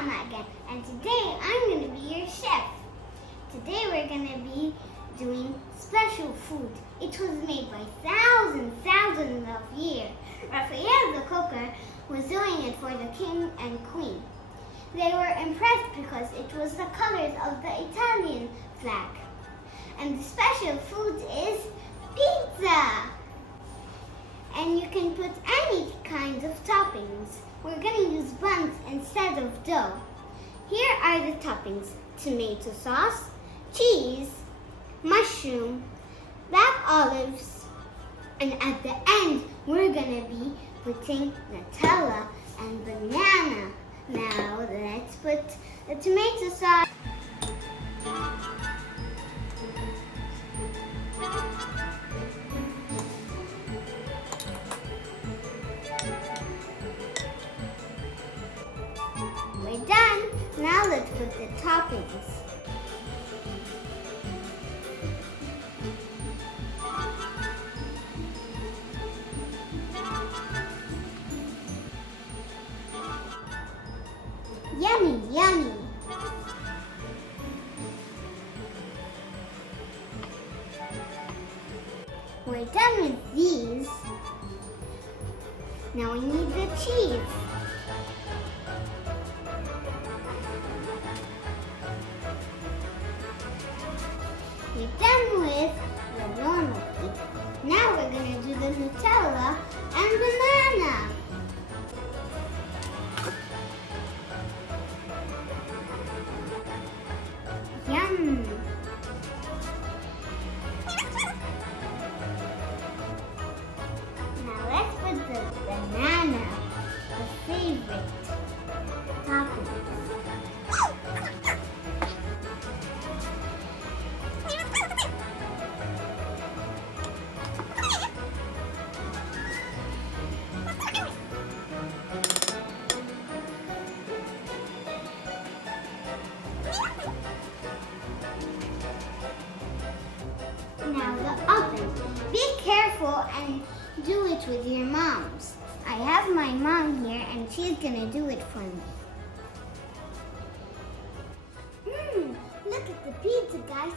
Salma again, and today I'm going to be your chef. Today we're going to be doing special food. It was made by thousands of years. Raphael the cooker was doing it for the king and queen. They were impressed because it was the colors of the Italian flag. And the special food is pizza. And you can put any kind of toppings. We're going to use buns instead of dough. Here are the toppings: tomato sauce, cheese, mushroom, black olives, and at the end we're going to be putting Nutella and banana. Now let's put the tomato sauce. We're done. Now let's put the toppings. Yummy, yummy. We're done with these. Now we need the cheese. We're done with the normal pizza. Now we're going to do the Nutella and banana. Yum! Now let's put the banana, the favorite topping. Now the oven. Be careful and do it with your moms. I have my mom here and she's gonna do it for me. Look at the pizza, guys.